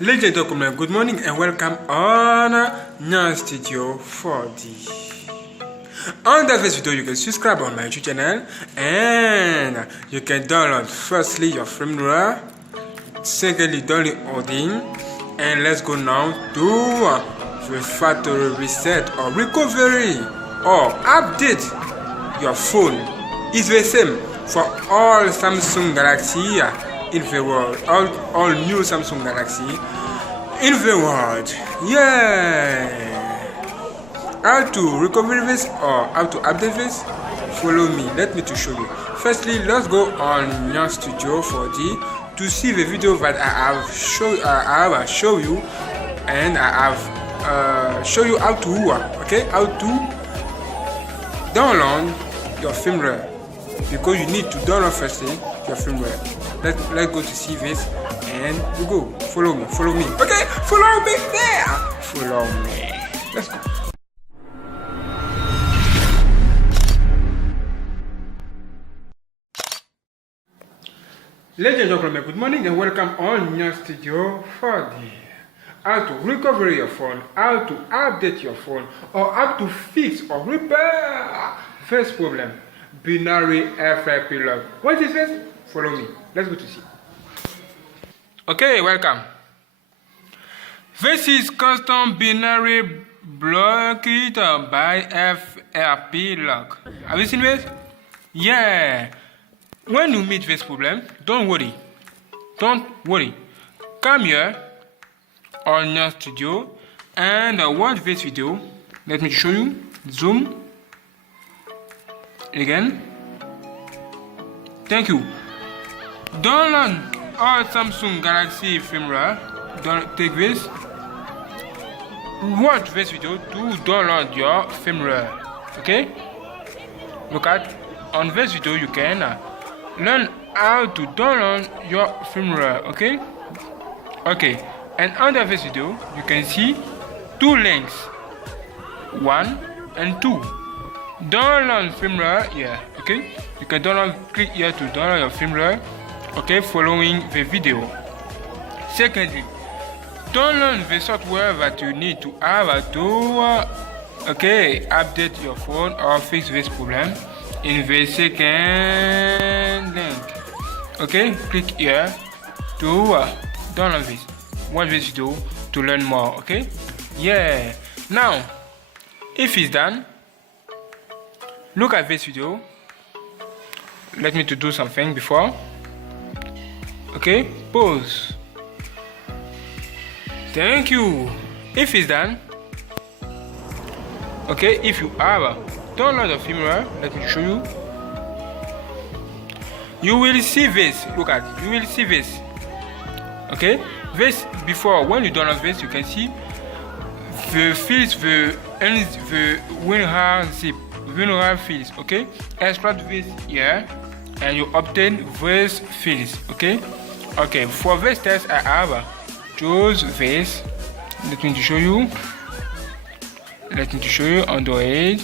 Ladies and gentlemen, good morning and welcome on GNANGSTUDIO 4D. On this video, you can subscribe on my YouTube channel and you can download firstly your firmware, secondly downloading, and let's go now to the factory reset or recovery or update your phone. It's the same for all Samsung Galaxy in the world, all new Samsung Galaxy in the world. Yeah. How to recover this or how to update this? Follow me. Let me to show you. Firstly, let's go on GNANGSTUDIO 4D to see the video that I have show you, and I have show you how to how to download your firmware, because you need to download firstly your firmware. Let's go to see this and we go. Follow me. Okay, follow me there. Follow me. Let's go. Ladies and gentlemen, good morning and welcome on GNANGSTUDIO 4D. How to recover your phone, how to update your phone, or how to fix or repair this problem. Binary FRP log. What is this? Follow me. Let's go to see. Okay, welcome. This is custom binary blocked by FRP log. Have you seen this? Yeah. When you meet this problem, don't worry. Come here on GNANGSTUDIO and watch this video. Let me show you. Zoom. Again. Thank you. Download all Samsung Galaxy firmware. Don't take this. Watch this video to download your firmware. Okay? Look at on this video you can learn how to download your firmware. Okay, and under this video you can see two links, 1 and 2. Download firmware here. Okay, you can click here to download your firmware. Okay, following the video. Secondly, download the software that you need to have to update your phone or fix this problem in the second link. Okay, click here to download this. Watch this video to learn more. Okay, yeah. Now, if it's done, look at this video. Let me to do something before. Okay, pause. Thank you. If it's done, okay, if you have download the firmware, let me show you. You will see this. Look at. You will see this. Okay, this before when you download this, you can see the fields, the WinRAR zip, WinRAR fields. Okay, extract this here, and you obtain these fields. Okay. For this test, I have choose this. Let me show you. Android.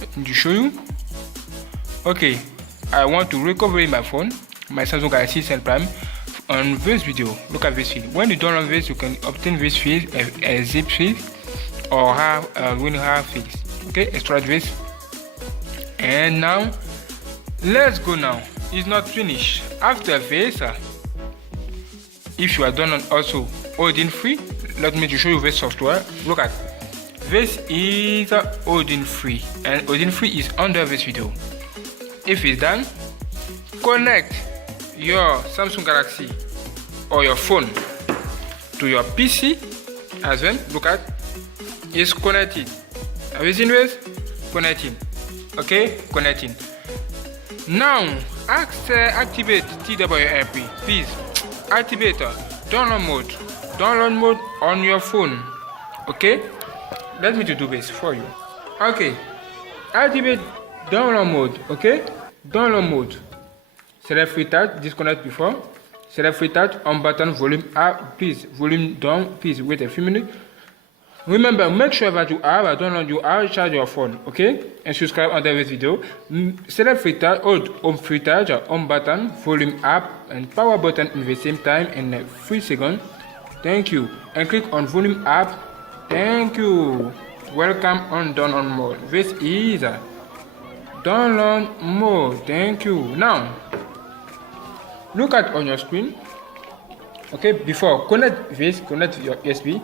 Let me show you. Okay, I want to recover my phone, my Samsung Galaxy 10 Prime. On this video, look at this field. When you download this, you can obtain this field, a zip field, or have WinRAR fields. Okay, extract this. And now, let's go now. It's not finished. After this, if you are done on also Odin free, let me show you this software. Look at. This is Odin free, and Odin free is under this video. If it's done, connect your Samsung Galaxy or your phone to your PC as well. Look at, it's connected. Have you seen this? Connecting. Okay, connecting. Now activate TWRP. Please activate download mode on your phone. Okay. Let me to do this for you. Okay, activate download mode. Okay, download mode. Select free tab, disconnect before. Select free tab on button volume up, please. Volume down, please. Wait a few minutes. Remember, make sure that you have download your charge your phone, okay? And subscribe under this video. Select filter, hold home filter, home button, volume up, and power button at the same time in 3 seconds. Thank you. And click on volume up. Thank you. Welcome on download mode. This is download mode. Thank you. Now, look at on your screen. Okay, before connect your USB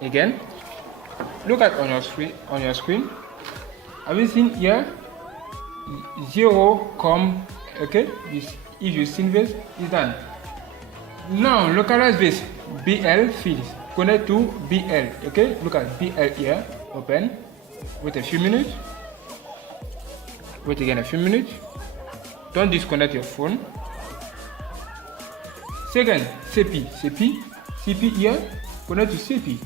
again. Look at on your screen. Have you seen here 0, okay? If you see this, it's done. Now localize this BL fields. Connect to BL. Okay, look at BL here. Open. Wait a few minutes. Wait again a few minutes. Don't disconnect your phone. Second, CP here. Connect to CP.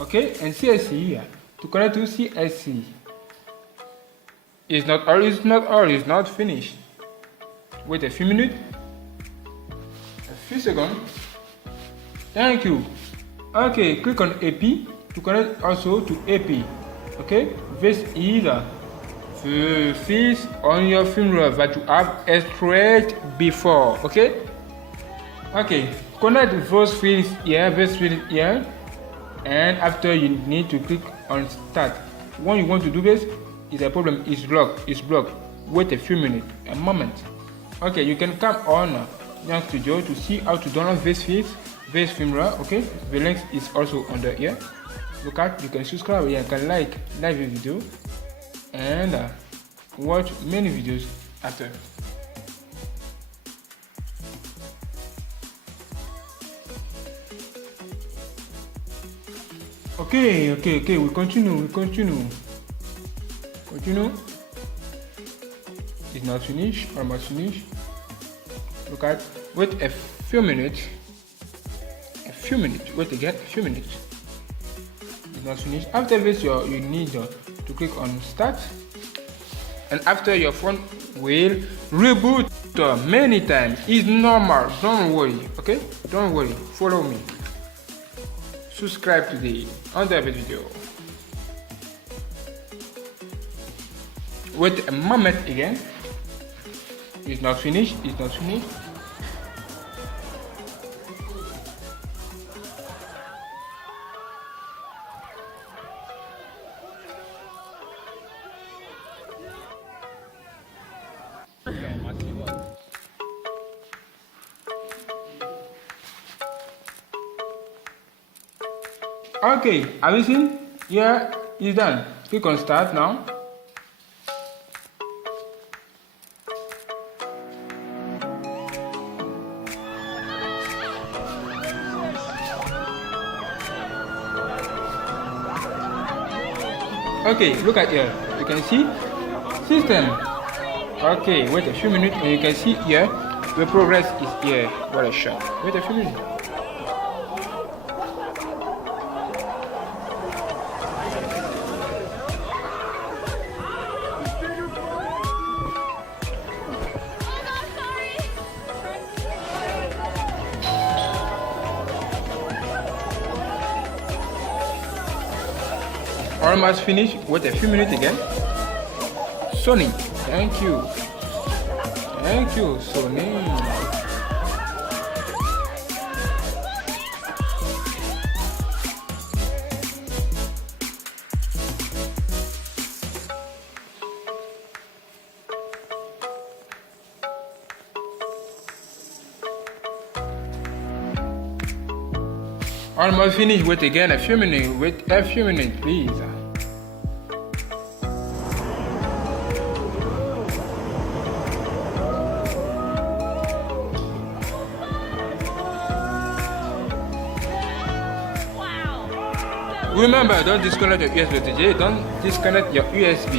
Okay, and CSC here to connect to CSC. It's not finished. Wait a few minutes, a few seconds. Thank you. Okay, click on AP to connect also to AP. Okay, this is the fields on your firmware that you have extracted before. Okay, connect those fields here, this field here. And after you need to click on start. When you want to do this, is a problem, it's blocked. Wait a few minutes, a moment. Okay, you can come on GNANGSTUDIO to see how to download this firmware. Okay, the link is also under here. Look at, you can subscribe, you can like the video, and watch many videos after. Okay, we continue. It's not finished, almost finished. Look at, wait a few minutes. Wait again, a few minutes. It's not finished. After this, you need to click on start. And after your phone will reboot many times. It's normal, don't worry, okay? Don't worry, follow me. Subscribe today under the video. Wait a moment again. It's not finished. Okay, everything here is done. Click on start now. Okay, look at here. You can see system. Okay, wait a few minutes and you can see here the progress is here. What a shot. Wait a few minutes. Almost finished. Wait a few minutes again. Sony, thank you, Sony. Almost finished. Wait again a few minutes. Wait a few minutes, please. Remember, don't disconnect your USB today. Don't disconnect your USB.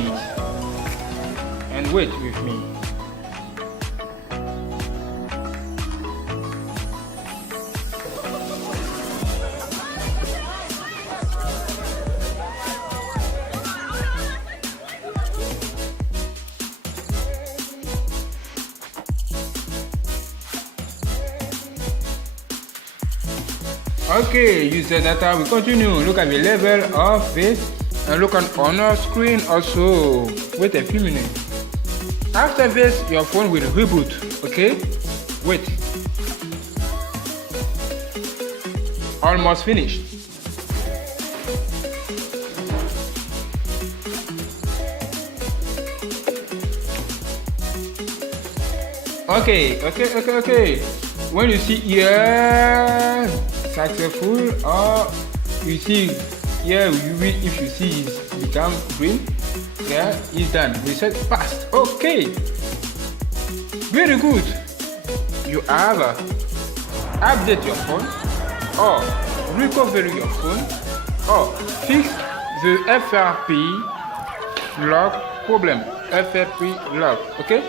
And wait with me. Okay, user data, we continue. Look at the level of this and look on our screen also. Wait a few minutes. After this, your phone will reboot. Okay? Wait. Almost finished. Okay. When you see here successful, or you see here, if you see it become green, yeah, it's done. Reset passed. Okay, very good. You have update your phone, or recover your phone, or fix the FRP lock problem. FRP lock. Okay,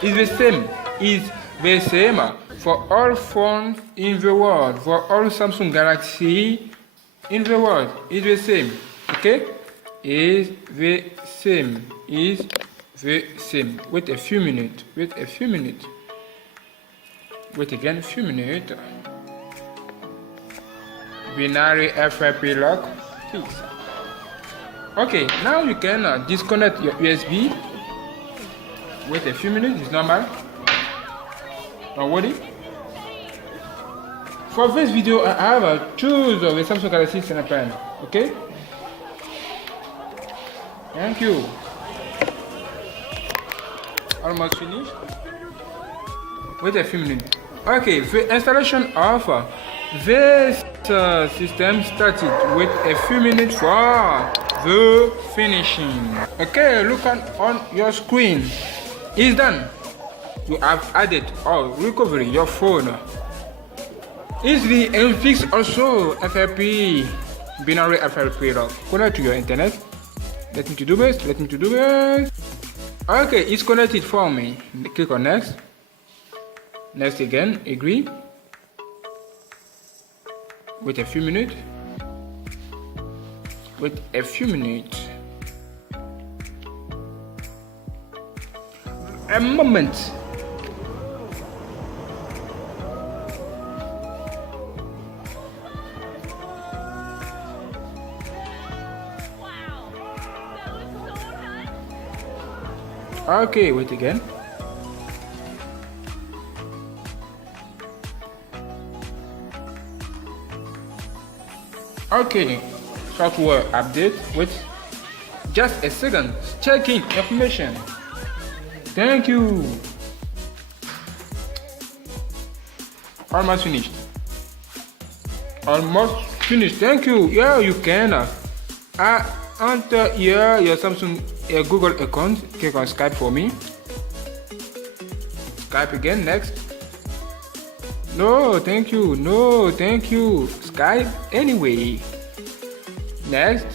it's the same. Is the same for all phones in the world, for all Samsung Galaxy in the world. Is the same. Okay? Is the same. Is the same. Wait a few minutes. Wait again a few minutes. Binary FRP lock. Fix. Okay, now you can disconnect your USB. Wait a few minutes, it's normal. Don't worry. For this video, I have choose the Samsung Galaxy S10. Okay? Thank you. Almost finished. Wait a few minutes. Okay, the installation of this system started. Wait a few minutes for the finishing. Okay, look on your screen. It's done. You have added or recovery your phone. Easily and fix also FRP, binary FRP lock. Connect to your internet. Let me to do this. Okay, it's connected for me. Click on next. Next again, agree. Wait a few minutes. A moment. Okay, wait again. Okay, software update. Wait just a second. Checking information. Thank you. Almost finished. Thank you. Yeah, you can enter here your Samsung Google account. Click on Skype for me. Skype again. Next. No, thank you. Skype anyway. Next.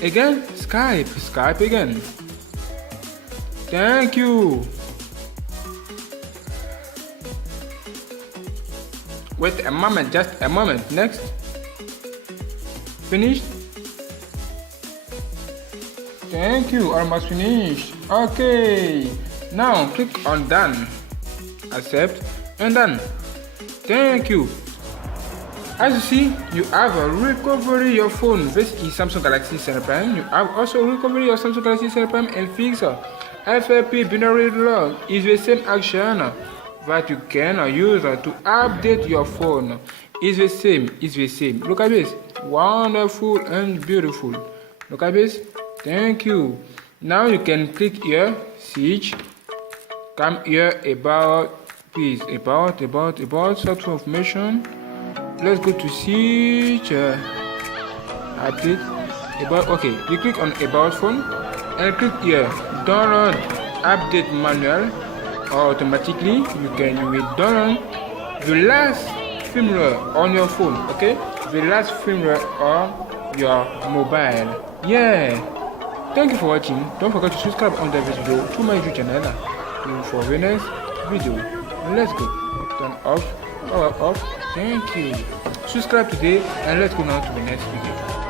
Again. Skype again. Thank you. Wait a moment, just a moment. Next. Finished. Thank you, almost finished. Okay, now click on done. Accept and done. Thank you. As you see, you have a recovery your phone. This is Samsung Galaxy S10 Prime. You have also recovery your Samsung Galaxy S10 Prime and fix FRP binary lock. Is the same action that you can use to update your phone. Is the same. Look at this. Wonderful and beautiful. Look at this. Thank you. Now you can click here, search. Come here about sort of information. Let's go to search. Update. Okay. You click on about phone and click here. Download update manual. Automatically you will download the last firmware on your phone. Okay, the last firmware on your mobile. Yeah, thank you for watching. Don't forget to subscribe under this video to my YouTube channel for the next video. Let's go. Turn off, power off. Thank you. Subscribe today and let's go now to the next video.